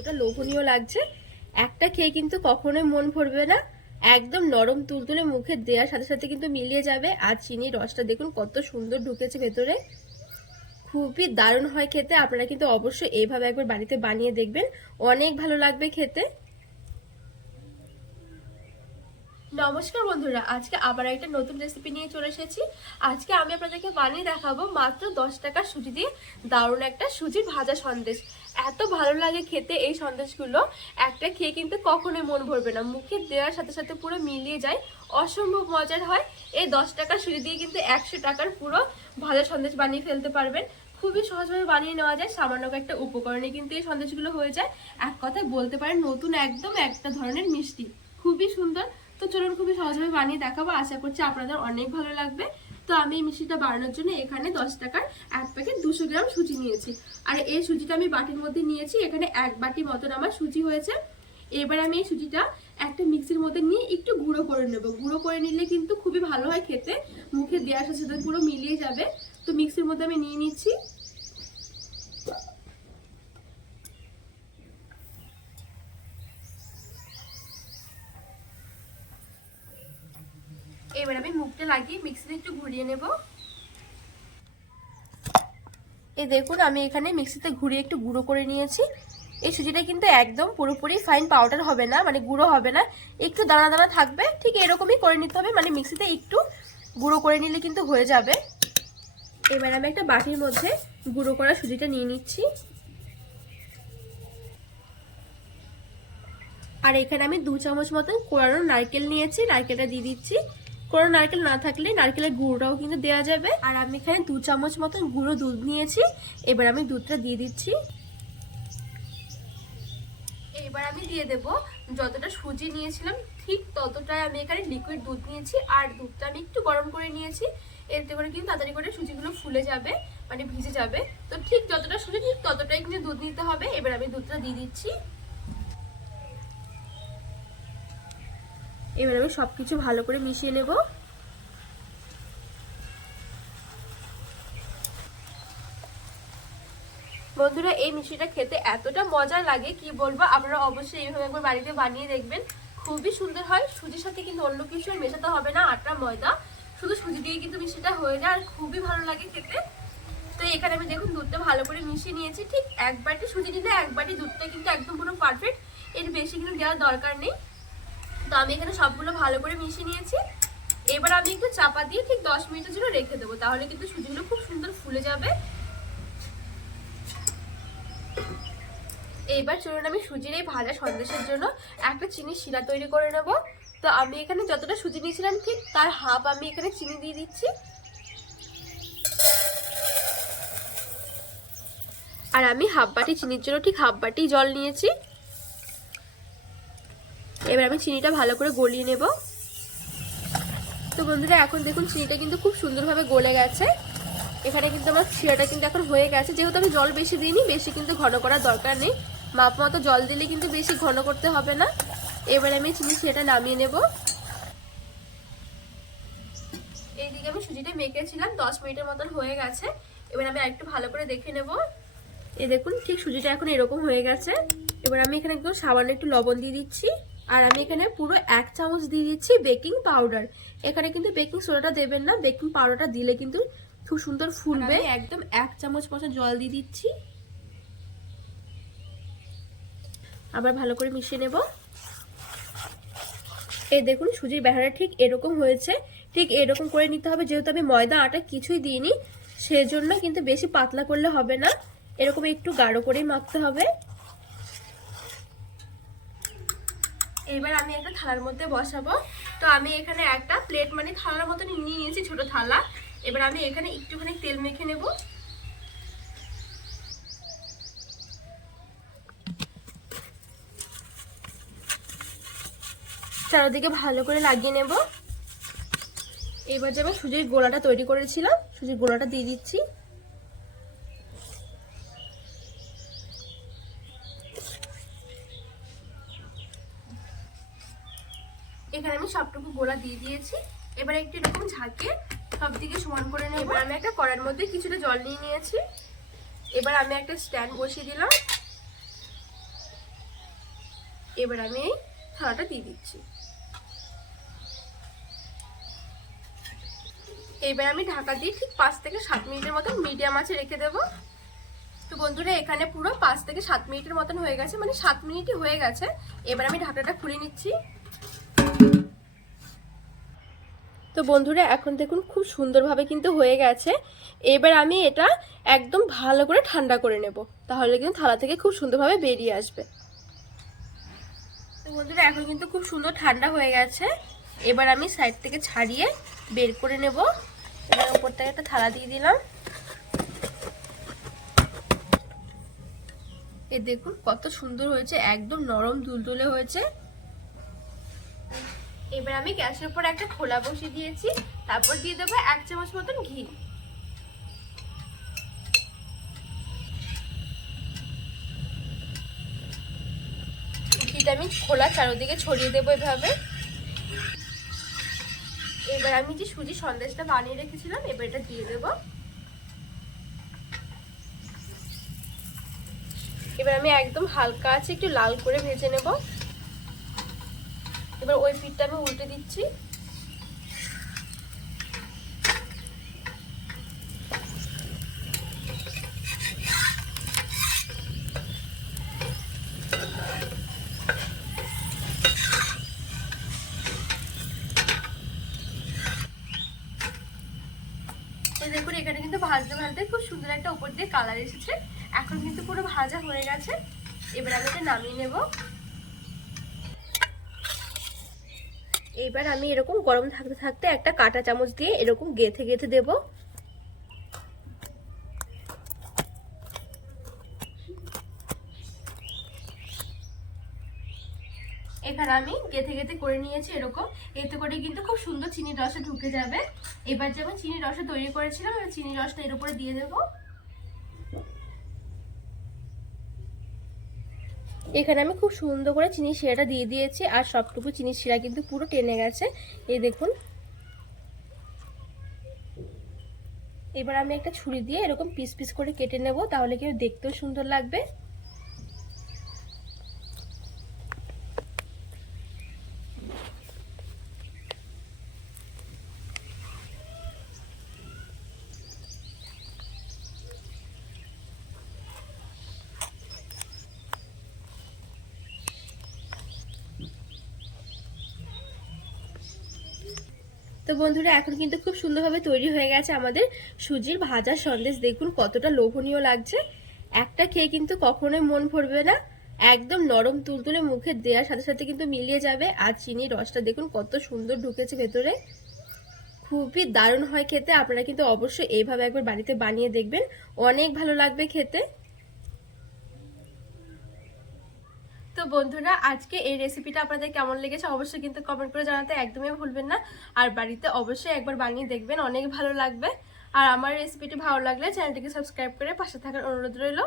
এতটা লোভনীয় লাগছে, একটা খেয়ে কিন্তু কখনোই মন ভরবে না। একদম নরম তুলতুলে মুখে দেওয়ার সাথে সাথে কিন্তু মিলিয়ে যাবে। আর চিনির রসটা দেখুন কত সুন্দর ঢুকেছে ভেতরে। খুবই দারুণ হয় খেতে, আপনারা কিন্তু অবশ্যই এইভাবে একবার বাড়িতে বানিয়ে দেখবেন। অনেক ভালো লাগবে খেতে। নমস্কার বন্ধুরা, আজকে আবার একটা নতুন রেসিপি নিয়ে চলে এসেছি। আজকে আমি আপনাদেরকে বানিয়ে দেখাবো মাত্র দশ টাকার সুজি দিয়ে দারুণ একটা সুজির ভাজা সন্দেশ। এত ভালো লাগে খেতে এই সন্দেশগুলো, একটা খেয়ে কিন্তু কখনোই মন ভরবে না। মুখে দেওয়ার সাথে সাথে পুরো মিলিয়ে যায়। অসম্ভব মজার হয়। এই দশ টাকার সুজি দিয়ে কিন্তু একশো টাকার পুরো ভালো সন্দেশ বানিয়ে ফেলতে পারবেন। খুবই সহজভাবে বানিয়ে নেওয়া যায়। সামান্য একটা উপকরণে কিন্তু এই সন্দেশগুলো হয়ে যায়। এক কথায় বলতে পারেন, নতুন একদম একটা ধরনের মিষ্টি। খুবই সুন্দর। তো চলুন খুবই সহজভাবে বানিয়ে দেখাবো। আশা করছি আপনাদের অনেক ভালো লাগবে। তো আমি এই মিষ্টিটা বাড়ানোর জন্য এখানে দশ টাকার এক প্যাকেট দুশো গ্রাম সুজি নিয়েছি। আর এই সুজিটা আমি বাটির মধ্যে নিয়েছি, এখানে এক বাটি মতন আমার সুজি হয়েছে। এবার আমি এই সুজিটা একটা মিক্সির মধ্যে নিয়ে একটু গুঁড়ো করে নেব। গুঁড়ো করে নিলে কিন্তু খুবই ভালো হয় খেতে। মুখে দেওয়ার সাথে পুরো মিলিয়ে যাবে। তো মিক্সির মধ্যে আমি নিয়ে নিচ্ছি। এবার আমি মুখটা লাগিয়ে মিক্সিতে একটু ঘুরিয়ে নেব। এই দেখুন, আমি এখানে মিক্সিতে ঘুরিয়ে একটু গুঁড়ো করে নিয়েছি। এই সুজিটা কিন্তু একদম পুরোপুরি ফাইন পাউডার হবে না মানে গুঁড়ো হবে না। একটু দানা দানা থাকবে, ঠিক এরকমই করে নিতে হবে মানে মিক্সিতে একটু গুঁড়ো করে নিলে কিন্তু হয়ে যাবে। এবার আমি একটা বাটির মধ্যে গুঁড়ো করা সুজিটা নিয়ে নিচ্ছি। আর এখানে আমি দু চামচ মতন কোরানো নারকেল নিয়েছি, নারকেলটা দিয়ে দিচ্ছি। কোনো নারকেল না থাকলে নারকেলের গুঁড়োটাও কিন্তু দেওয়া যাবে। আর আমি এখানে দু চামচ মতন গুঁড়ো দুধ নিয়েছি। এবার আমি দুধটা দিয়ে দিচ্ছি। এবার আমি দিয়ে দেব যতটা সুজি নিয়েছিলাম, ঠিক ততটাই আমি এখানে লিকুইড দুধ নিয়েছি। আর দুধটা আমি একটু গরম করে নিয়েছি। এতে করে কিন্তু তাড়াতাড়ি করে সুজিগুলো ফুলে যাবে মানে ভিজে যাবে। তো ঠিক যতটা সুজি, ঠিক ততটাই কিন্তু দুধ নিতে হবে। এবার আমি দুধটা দিয়ে দিচ্ছি। এবার আমি সব কিছু ভালো করে মিশিয়ে নেব। বন্ধুরা, এই মিষ্টিটা খেতে এতটা মজা লাগে, কি বলব? আপনারা অবশ্যই এইভাবে একবার বাড়িতে বানিয়ে দেখবেন। খুবই সুন্দর হয়। সুজির সাথে কিন্তু অন্য কিছু মেশাতে হবে না, আটা, ময়দা। শুধু সুজি দিয়ে কিন্তু মিষ্টিটা হয়ে যায়, আর খুবই ভালো লাগে খেতে। তো এখানে আমি দেখুন, দুধটা ভালো করে মিশিয়ে নিয়েছি। ঠিক এক বাটি, সুজি দিলে এক বাটি দুধটা কিন্তু একদম পুরো পারফেক্ট এর বেশি কিন্তু দেওয়ার দরকার নেই। তো আমি এখানে সবগুলো ভালো করে মিশিয়ে নিয়েছি। এবার আমি একটু চাপা দিয়ে ঠিক দশ মিনিটের জন্য রেখে দেবো, তাহলে কিন্তু সুজিগুলো খুব সুন্দর ফুলে যাবে। এইবার চলুন আমি সুজির এই ভাজা সন্দেশের জন্য একটা চিনি শিরা তৈরি করে নেব। তো আমি এখানে যতটা সুজি নিয়েছিলাম ঠিক তার হাফ আমি এখানে চিনি দিয়ে দিচ্ছি। আর আমি হাফ বাটি চিনির জন্য ঠিক হাফ বাটি জল নিয়েছি। এবার আমি চিনিটা ভালো করে গলিয়ে নেব। তো বন্ধুরা, এখন দেখুন চিনিটা কিন্তু খুব সুন্দরভাবে গলে গেছে। এখানে কিন্তু আমার শিরাটা কিন্তু এখন হয়ে গেছে। যেহেতু আমি জল বেশি দিইনি, বেশি কিন্তু ঘন করার দরকার নেই। মাপ মতো জল দিলে কিন্তু বেশি ঘন করতে হবে না। এবার আমি চিনি শিরাটা নামিয়ে নেব। এইদিকে আমি সুজিটা মেখেছিলাম, দশ মিনিটের মতন হয়ে গেছে। এবার আমি আরেকটু ভালো করে দেখে নেব। এই দেখুন, ঠিক সুজিটা এখন এরকম হয়ে গেছে। এবার আমি এখানে একদম সামান্য একটু লবণ দিয়ে দিচ্ছি। আর আমি এখানে পুরো এক চামচ দিয়ে দিচ্ছি বেকিং পাউডার। এখানে কিন্তু বেকিং সোডাটা দেবেন না বেকিং পাউডারটা দিলে কিন্তু খুব সুন্দর ফুলবে। একদম এক চামচ মতো জল দিয়ে দিচ্ছি। আবার ভালো করে মিশিয়ে নেব। এই দেখুন সুজির বেহারা ঠিক এরকম হয়েছে। ঠিক এরকম করে নিতে হবে যেহেতু আমি ময়দা আটা কিছুই দিইনি সেজন্য কিন্তু বেশি পাতলা করলে হবে না। এরকম একটু গাঢ় করেই মাখতে হবে। এবার আমি একটা থালার মধ্যে বসাবো। তো আমি এখানে একটা প্লেট মানে থালার মতো নিয়ে নিয়েছি, ছোট থালা। এবার আমি এখানে একটুখানি তেল মেখে নেব। চারদিকে ভালো করে লাগিয়ে নেব। এবার যে আমি সুজির গোলাটা তৈরি করেছিলাম, সুজির গোলাটা দিয়ে দিচ্ছি। এখানে আমি সবটুকু গোলা দিয়ে দিয়েছি। এবার একটু এরকম ঝাঁকে সব দিকে সমান করে নেব। এবার আমি একটা কড়ার মধ্যে কিছুটা জল নিয়ে নিয়েছি। এবার আমি একটা স্ট্যান্ড বসিয়ে দিলাম। এবার আমি এই থালাটা দিয়ে দিচ্ছি। এবার আমি ঢাকা দিয়ে ঠিক পাঁচ থেকে সাত মিনিটের মতন মিডিয়াম আছে রেখে দেবো। তো বন্ধুরা, এখানে পুরো পাঁচ থেকে সাত মিনিটের মতন হয়ে গেছে। মানে সাত মিনিটই হয়ে গেছে। এবার আমি ঢাকাটা খুলে নিচ্ছি। তো বন্ধুরা, এখন দেখুন খুব সুন্দরভাবে কিন্তু হয়ে গেছে। এবার আমি এটা একদম ভালো করে ঠান্ডা করে নেব। তাহলে কিন্তু থালা থেকে খুব সুন্দরভাবে বেরিয়ে আসবে। তো বন্ধুরা, এখন কিন্তু খুব সুন্দর ঠান্ডা হয়ে গেছে। এবার আমি সাইড থেকে ছাড়িয়ে বের করে নেব। এবার উপর থেকে একটা থালা দিয়ে দিলাম। এ দেখুন কত সুন্দর হয়েছে, একদম নরম দুলদুলে হয়েছে। এবার আমি গ্যাসের উপর একটা খোলা বসিয়ে দিয়েছি, তারপর দিয়ে দেবো এক চামচ মতন ঘি। ঘিটা আমি খোলা চারোদিকে ছড়িয়ে দেবো এভাবে। এবার আমি যে সুজি সন্দেশটা বানিয়ে রেখেছিলাম, এবার এটা দিয়ে দেবো। এবার আমি একদম হালকা আছে একটু লাল করে ভেজে নেব। এবার ওই পিঠটা আমি উল্টে দিচ্ছি। দেখুন, এখানে কিন্তু ভাজতে ভাজতে খুব সুন্দর একটা উপর দিয়ে কালার এসেছে। এখন কিন্তু পুরো ভাজা হয়ে গেছে। এবার আমি নামিয়ে নেব। এবার আমি এরকম গরম থাকতে থাকতে একটা কাঁটা চামচ দিয়ে এরকম গেথে গেথে দেব। এখানে আমি গেথে গেথে করে নিয়েছি এরকম। এতে করে কিন্তু খুব সুন্দর চিনির রসে ঢুকে যাবে। এবার যেমন চিনির রসটা তৈরি করেছিলাম চিনির রসটা এর উপরে দিয়ে দেবো। এখানে আমি খুব সুন্দর করে চিনি শিরাটা দিয়ে দিয়েছি, আর সবটুকু চিনি শিরা কিন্তু পুরো টেনে গেছে। এই দেখুন। এবার আমি একটা ছুরি দিয়ে এরকম পিস পিস করে কেটে নেব, তাহলে কিন্তু দেখতেও সুন্দর লাগবে। তো বন্ধুরা, এখন কিন্তু খুব সুন্দরভাবে তৈরি হয়ে গেছে আমাদের সুজির ভাজা সন্দেশ। দেখুন কতটা লোভনীয় লাগছে। একটা খেয়ে কিন্তু কখনোই মন ভরবে না। একদম নরম তুলতুলে মুখে দেওয়ার সাথে সাথে কিন্তু মিলিয়ে যাবে। আর চিনির রসটা দেখুন কত সুন্দর ঢুকেছে ভেতরে। খুবই দারুণ হয় খেতে। আপনারা কিন্তু অবশ্যই এইভাবে একবার বাড়িতে বানিয়ে দেখবেন। অনেক ভালো লাগবে খেতে। তো বন্ধুরা, আজকে এই রেসিপিটা আপনাদের কেমন লেগেছে অবশ্যই কিন্তু কমেন্ট করে জানাতে একদমই ভুলবেন না। আর বাড়িতে অবশ্যই একবার বানিয়ে দেখবেন, অনেক ভালো লাগবে। আর আমার রেসিপিটি ভালো লাগলে চ্যানেলটিকে সাবস্ক্রাইব করে পাশে থাকার অনুরোধ রইল।